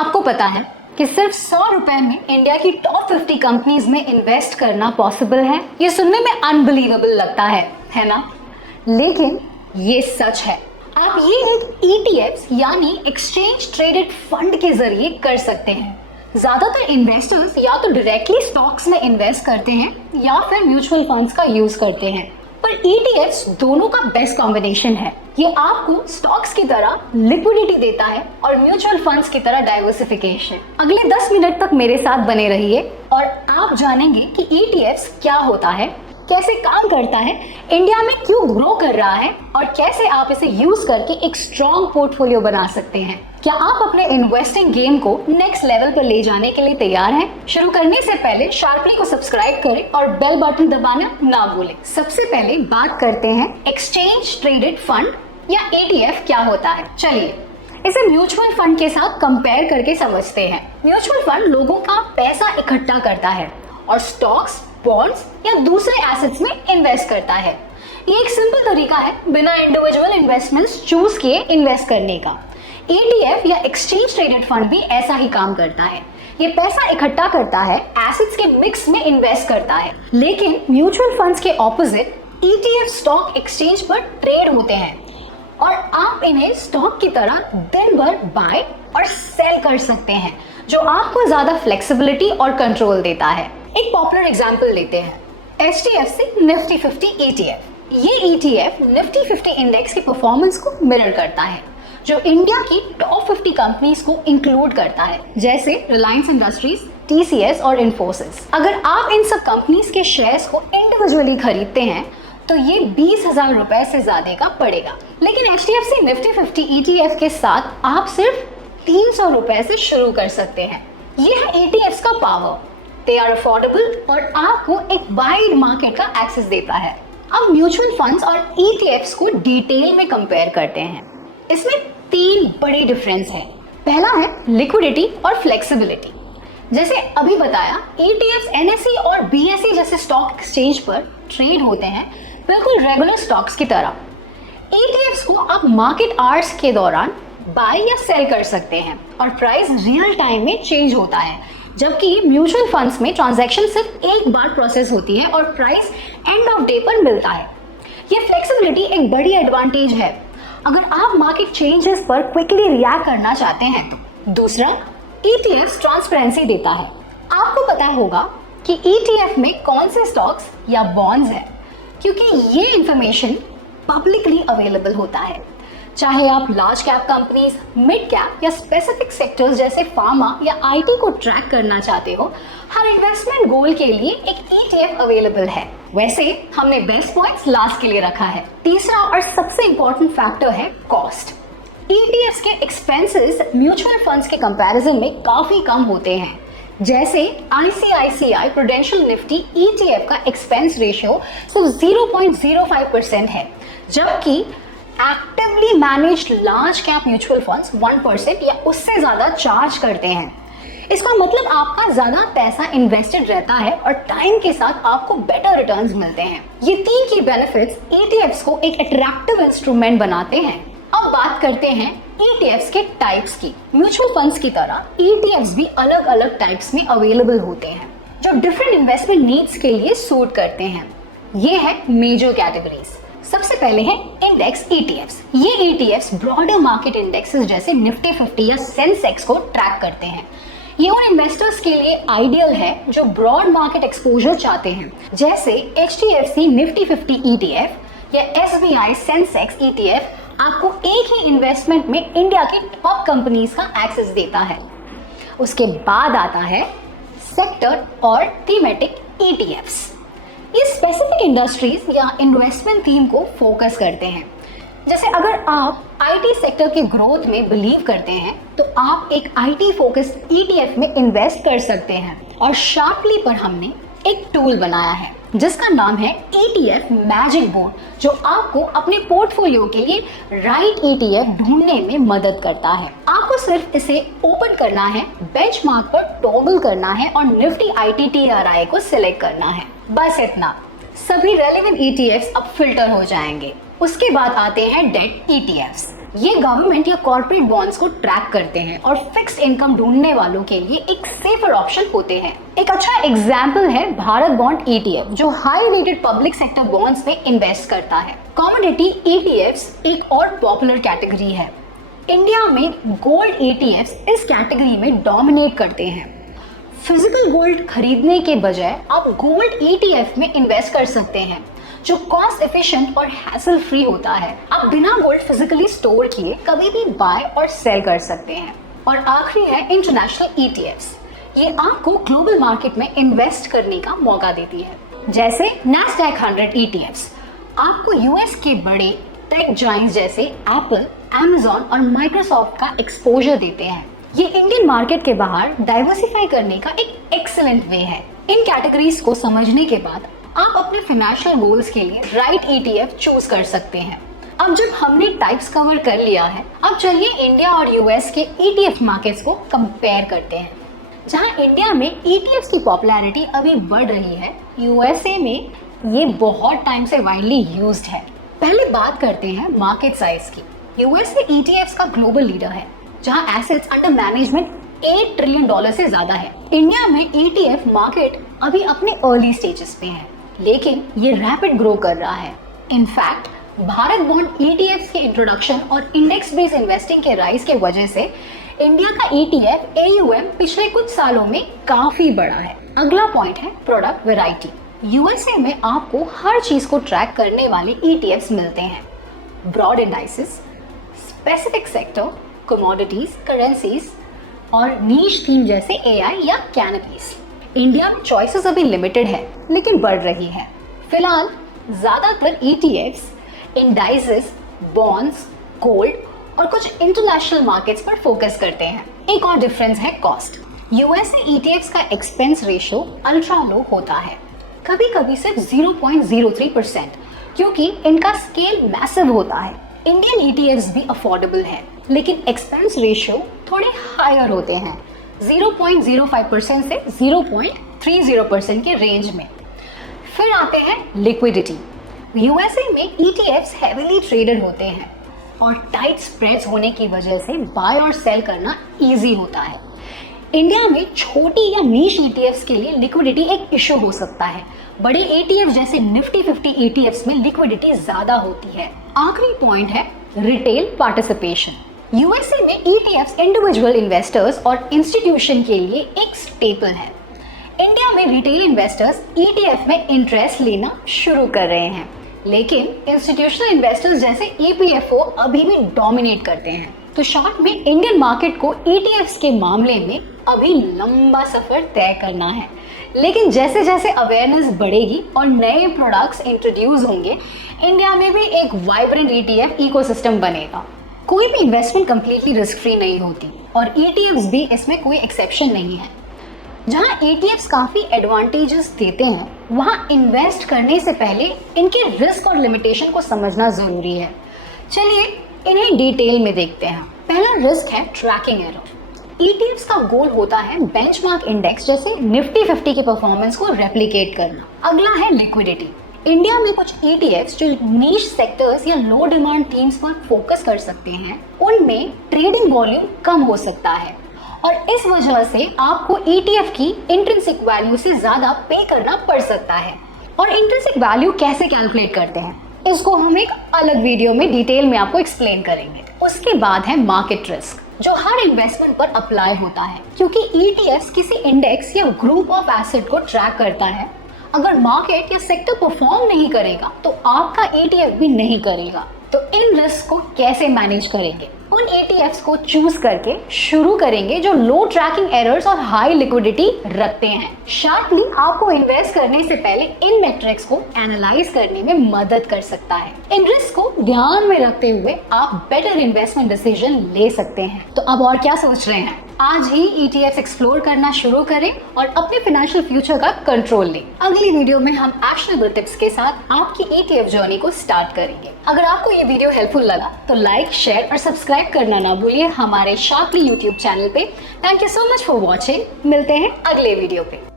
आपको पता है कि सिर्फ 100 रुपए में इंडिया की टॉप 50 कंपनीज में इन्वेस्ट करना पॉसिबल है? ये सुनने में अनबिलीवेबल लगता है ना? लेकिन ये सच है। आप ये एक ईटीएफ्स यानी एक्सचेंज ट्रेडेड फंड के जरिए कर सकते हैं। ज्यादातर इन्वेस्टर्स या तो डायरेक्टली स्टॉक्स में इन्वेस्ट करते हैं या फिर म्यूचुअल फंड्स का यूज करते हैं, पर ईटीएफ्स दोनों का बेस्ट कॉम्बिनेशन है। ये आपको स्टॉक्स की तरह लिक्विडिटी देता है और म्यूचुअल फंड्स की तरह डाइवर्सिफिकेशन। अगले 10 मिनट तक मेरे साथ बने रहिए और आप जानेंगे कि ईटीएफ्स क्या होता है, कैसे काम करता है, इंडिया में क्यों ग्रो कर रहा है और कैसे आप इसे यूज करके एक स्ट्रॉन्ग पोर्टफोलियो बना सकते हैं। क्या आप अपने इन्वेस्टिंग गेम को नेक्स्ट लेवल पर ले जाने के लिए तैयार हैं? शुरू करने से पहले शार्पली को सब्सक्राइब करें और बेल बटन दबाना ना भूलें। सबसे पहले बात करते हैं एक्सचेंज ट्रेडेड फंड या ईटीएफ क्या होता है। चलिए इसे म्यूचुअल फंड के साथ कंपेयर करके समझते हैं। म्यूचुअल फंड लोगों का पैसा इकट्ठा करता है और स्टॉक्स, बॉन्ड्स या दूसरे एसेट्स में इन्वेस्ट करता है। ये एक सिंपल तरीका है बिना इंडिविजुअल इन्वेस्टमेंट्स चूज किए इन्वेस्ट करने का। ईटीएफ या एक्सचेंज ट्रेडेड फंड भी ऐसा ही काम करता है। ये पैसा इकट्ठा करता है, एसेट्स के मिक्स में इन्वेस्ट करता है। लेकिन म्यूचुअल फंड्स के ऑपोजिट ईटीएफ स्टॉक एक्सचेंज पर ट्रेड होते हैं और आप इन्हें स्टॉक की तरह दिन भर बाय और सेल कर सकते हैं, जो आपको ज्यादा फ्लेक्सिबिलिटी और कंट्रोल देता है। एक पॉपुलर एग्जांपल लेते हैं, एचडीएफसी निफ्टी 50 ईटीएफ। ये ईटीएफ निफ्टी 50 इंडेक्स की परफॉर्मेंस को मिरर करता है, जो इंडिया की टॉप 50 कंपनीज को इंक्लूड करता है, जैसे रिलायंस इंडस्ट्रीज, टीसीएस और इन्फोसिस। अगर आप इन सब कंपनीज के शेयर्स को इंडिविजुअली खरीदते हैं तो ये 20,000 रुपए से ज्यादा का पड़ेगा। लेकिन एचडीएफसी निफ्टी 50 ईटीएफ के साथ आप सिर्फ 300 रुपए से शुरू कर सकते हैं। ये है ईटीएफ्स का पावर। दे आर अफोर्डेबल और आपको एक वाइड मार्केट का एक्सेस देता है। अब म्यूचुअल फंड्स और ईटीएफ्स को डिटेल में कंपेयर करते हैं। इसमें 3 बड़े डिफरेंस है। पहला है लिक्विडिटी और फ्लेक्सिबिलिटी। जैसे अभी बताया, ईटीएफ्स एनएसई और बीएसई जैसे स्टॉक एक्सचेंज पर ट्रेड होते हैं, बिल्कुल रेगुलर स्टॉक्स की तरह। ईटीएफ्स को आप मार्केट आवर्स के दौरान बाय या सेल कर सकते हैं और प्राइस रियल टाइम में चेंज होता है, जबकि म्यूचुअल फंड्स में ट्रांजैक्शन सिर्फ एक बार प्रोसेस होती है और प्राइस एंड ऑफ डे पर मिलता है। ये फ्लेक्सिबिलिटी एक बड़ी एडवांटेज है अगर आप मार्केट चेंजेस पर क्विकली रिएक्ट करना चाहते हैं तो। दूसरा, ईटीएफ ट्रांसपेरेंसी देता है। आपको पता होगा कि ईटीएफ में कौन से स्टॉक्स या बॉन्ड्स हैं, क्योंकि ये इंफॉर्मेशन पब्लिकली अवेलेबल होता है। चाहे आप large cap companies, mid cap या स्पेसिफिक सेक्टर्स जैसे फार्मा या आईटी को ट्रैक करना चाहते हो, हर इन्वेस्टमेंट गोल के लिए एक ईटीएफ अवेलेबल है। वैसे हमने बेस्ट पॉइंट्स लास्ट के लिए रखा है। तीसरा और सबसे इंपॉर्टेंट फैक्टर है कॉस्ट। ईटीएफ्स के एक्सपेंसेस म्यूचुअल फंड्स के कंपैरिजन में काफी कम होते हैं। जैसे आईसीआईसीआई प्रूडेंशियल निफ्टी ईटीएफ का एक्सपेंस रेशियो सिर्फ 0.05% है, जबकि actively managed large cap mutual funds 1% या उससे ज्यादा चार्ज करते हैं। इसका मतलब आपका ज्यादा पैसा इन्वेस्टेड रहता है और टाइम के साथ आपको बेटर रिटर्न्स मिलते हैं। ये 3 की बेनिफिट्स ईटीएफ्स को एक अट्रैक्टिव इंस्ट्रूमेंट बनाते हैं। अब बात करते हैं ईटीएफ्स के टाइप्स की। म्यूचुअल फंड्स की तरह ईटीएफ्स भी अलग अलग टाइप्स में अवेलेबल होते हैं, जो डिफरेंट इन्वेस्टमेंट नीड्स के लिए सूट करते हैं। ये है मेजर कैटेगरीज। सबसे पहले है इंडेक्स ईटीएफ्स। ये ईटीएफ्स ब्रॉडर मार्केट इंडेक्सेस जैसे निफ्टी 50 या सेंसेक्स को ट्रैक करते हैं। ये उन इन्वेस्टर्स के लिए आइडियल है जो ब्रॉड मार्केट एक्सपोजर चाहते हैं, जैसे एचडीएफसी निफ्टी 50 ईटीएफ या एसबीआई सेंसेक्स ईटीएफ आपको एक ही इन्वेस्टमेंट में इंडिया की टॉप कंपनीज का एक्सेस देता है। उसके बाद आता है सेक्टर और थीमेटिक ईटीएफ्स। ये स्पेसिफिक इंडस्ट्रीज या इन्वेस्टमेंट थीम को फोकस करते हैं। जैसे अगर आप आईटी सेक्टर के ग्रोथ में बिलीव करते हैं तो आप एक आईटी फोकस्ड ईटीएफ में इन्वेस्ट कर सकते हैं। और शार्पली पर हमने एक टूल बनाया है जिसका नाम है ईटीएफ मैजिक बोर्ड, जो आपको अपने पोर्टफोलियो के लिए राइट ईटीएफ ढूंढने में मदद करता है। आपको सिर्फ इसे ओपन करना है, बेंचमार्क पर टॉगल करना है और निफ्टी आईटीटीआरआई को सिलेक्ट करना है। बस इतना, सभी रेलेवेंट ईटीएफ्स अब फिल्टर हो जाएंगे। उसके बाद आते हैं डेट ईटीएफ्स। ये गवर्नमेंट या कॉर्पोरेट बॉन्ड्स को ट्रैक करते हैं और फिक्स्ड इनकम ढूंढने वालों के लिए एक सेफर ऑप्शन होते हैं। एक अच्छा एग्जाम्पल है भारत बॉन्ड ETF, जो high rated public sector bonds में इन्वेस्ट करता है। कमोडिटी ETFs एक और पॉपुलर कैटेगरी है। इंडिया में गोल्ड ETFs इस कैटेगरी में डोमिनेट करते हैं। फिजिकल गोल्ड खरीदने के बजाय आप गोल्ड ETF में इन्वेस्ट कर सकते हैं, जो कॉस्ट एफिशिएंट और हैसल फ्री होता है। आप बिना गोल्ड फिजिकली स्टोर किए कभी भी बाय और सेल कर सकते हैं। और आखिरी है इंटरनेशनल ETFs। ये आपको ग्लोबल मार्केट में इन्वेस्ट करने का मौका देती है। जैसे NASDAQ 100 ETFs आपको US के बड़े टेक जायंट्स जैसे एप्पल, Amazon और माइक्रोसॉफ्ट का एक्सपोजर देते हैं। ये इंडियन मार्केट के बाहर डाइवर्सिफाई करने का एक एक्सीलेंट वे है। इन कैटेगरीज को समझने के बाद आप अपने फाइनेंशियल गोल्स के लिए राइट ETF चूज कर सकते हैं। अब जब हमने टाइप्स कवर कर लिया है, अब चलिए इंडिया और US के ETF मार्केट्स को कंपेयर करते हैं। जहां इंडिया में ETFs की पॉपुलैरिटी अभी बढ़ रही है, USA में ये बहुत टाइम से वाइडली यूज्ड है। पहले बात करते हैं मार्केट साइज की। US में ETFs का ग्लोबल लीडर है, जहां एसेट्स अंडर मैनेजमेंट $8 ट्रिलियन से ज्यादा है। इंडिया में ETF मार्केट अभी अपने अर्ली स्टेजेस पे है, लेकिन ये रैपिड ग्रो कर रहा है। इनफैक्ट भारत बॉन्ड ETFs के इंट्रोडक्शन और इंडेक्स बेस्ड इन्वेस्टिंग के राइज के वजह से इंडिया का ETF AUM पिछले कुछ सालों में काफी बढ़ा है। अगला पॉइंट है प्रोडक्ट वैरायटी। USA में आपको हर चीज को ट्रैक करने वाले ETFs मिलते हैं। Broad indices, specific sector, commodities, currencies और नीश थीम जैसे AI या कैनपीज। इंडिया में चॉइसेस अभी लिमिटेड है, लेकिन बढ़ रही है। फिलहाल ज्यादातर ETFs, इंडाइसेस, बॉन्ड्स, गोल्ड और कुछ इंटरनेशनल मार्केट्स पर फोकस करते हैं। एक और डिफरेंस है कॉस्ट। US में ETFs का एक्सपेंस रेशियो अल्ट्रा लो होता है, कभी कभी सिर्फ 0.03%, क्योंकि इनका स्केल मैसिव होता है। इंडियन ETFs भी अफोर्डेबल है, लेकिन एक्सपेंस रेशियो थोड़े हायर होते हैं, 0.05% से 0.30% के रेंज में। फिर आते हैं लिक्विडिटी। USA में ETFs हेवीली ट्रेडेड होते हैं और टाइट स्प्रेड्स होने की वजह से बाय और सेल करना इजी होता है। इंडिया में छोटी या नीश ETFs के लिए लिक्विडिटी एक इशू हो सकता है। बड़े ETFs जैसे निफ्टी 50 ETFs में लिक्विडिटी ज्यादा होती है। आखिरी पॉइंट है रिटेल पार्टिसिपेशन। USA में ETFs इंडिविजुअल इन्वेस्टर्स और इंस्टीट्यूशन के लिए एक स्टेपल है। इंडिया में रिटेल इन्वेस्टर्स ETF में इंटरेस्ट लेना शुरू कर रहे हैं, लेकिन इंस्टीट्यूशनल इन्वेस्टर्स जैसे EPFO अभी भी डोमिनेट करते हैं। तो शॉर्ट में इंडियन मार्केट को ETFs के मामले में अभी लंबा सफर तय करना है, लेकिन जैसे जैसे अवेयरनेस बढ़ेगी और नए प्रोडक्ट्स इंट्रोड्यूस होंगे, इंडिया में भी एक वाइब्रेंट ETF इकोसिस्टम बनेगा। कोई भी इन्वेस्टमेंट कंप्लीटली रिस्क फ्री नहीं होती और ETFs भी इसमें कोई एक्सेप्शन नहीं है। जहां ETFs काफी एडवांटेजेस देते हैं, वहां इन्वेस्ट करने से पहले इनके रिस्क और लिमिटेशन को समझना जरूरी है। चलिए इन्हें डिटेल में देखते हैं। पहला रिस्क है ट्रैकिंग एरर। ETFs का गोल होता है बेंचमार्क इंडेक्स जैसे निफ्टी 50 के परफॉर्मेंस को रेप्लिकेट करना। अगला है लिक्विडिटी। इंडिया में कुछ ETFs जो नीश सेक्टर्स या लो डिमांड थीम्स पर फोकस कर सकते हैं, उनमें ट्रेडिंग वॉल्यूम कम हो सकता है और इस वजह से आपको ETF की इंट्रिंसिक वैल्यू से ज्यादा पे करना पड़ सकता है। और इंट्रिंसिक वैल्यू कैसे कैलकुलेट करते हैं, इसको हम एक अलग वीडियो में डिटेल में आपको एक्सप्लेन करेंगे। उसके बाद है मार्केट रिस्क, जो हर इन्वेस्टमेंट पर अप्लाई होता है, क्योंकि ETFs किसी इंडेक्स या ग्रुप ऑफ एसेट को ट्रैक करता है। अगर मार्केट या सेक्टर परफॉर्म नहीं करेगा तो आपका ETF भी नहीं करेगा। तो इन रिस्क को कैसे मैनेज करेंगे? उन ETFs को चूज करके शुरू करेंगे जो लो ट्रैकिंग एरर्स और हाई लिक्विडिटी रखते हैं। शार्पली आपको इन्वेस्ट करने से पहले इन मैट्रिक्स को एनालाइज करने में मदद कर सकता है। इन रिस्क को ध्यान में रखते हुए आप बेटर इन्वेस्टमेंट डिसीजन ले सकते हैं। तो अब और क्या सोच रहे हैं? आज ही ETFs एक्सप्लोर करना शुरू करें और अपने फाइनेंशियल फ्यूचर का कंट्रोल लें। अगली वीडियो में हम एक्शनेबल टिप्स के साथ आपकी ETF जर्नी को स्टार्ट करेंगे। अगर आपको ये वीडियो हेल्पफुल लगा तो लाइक, शेयर और सब्सक्राइब करना ना भूलिए हमारे शार्पली YouTube चैनल पे। Thank you so much for watching. मिलते हैं अगले वीडियो पे।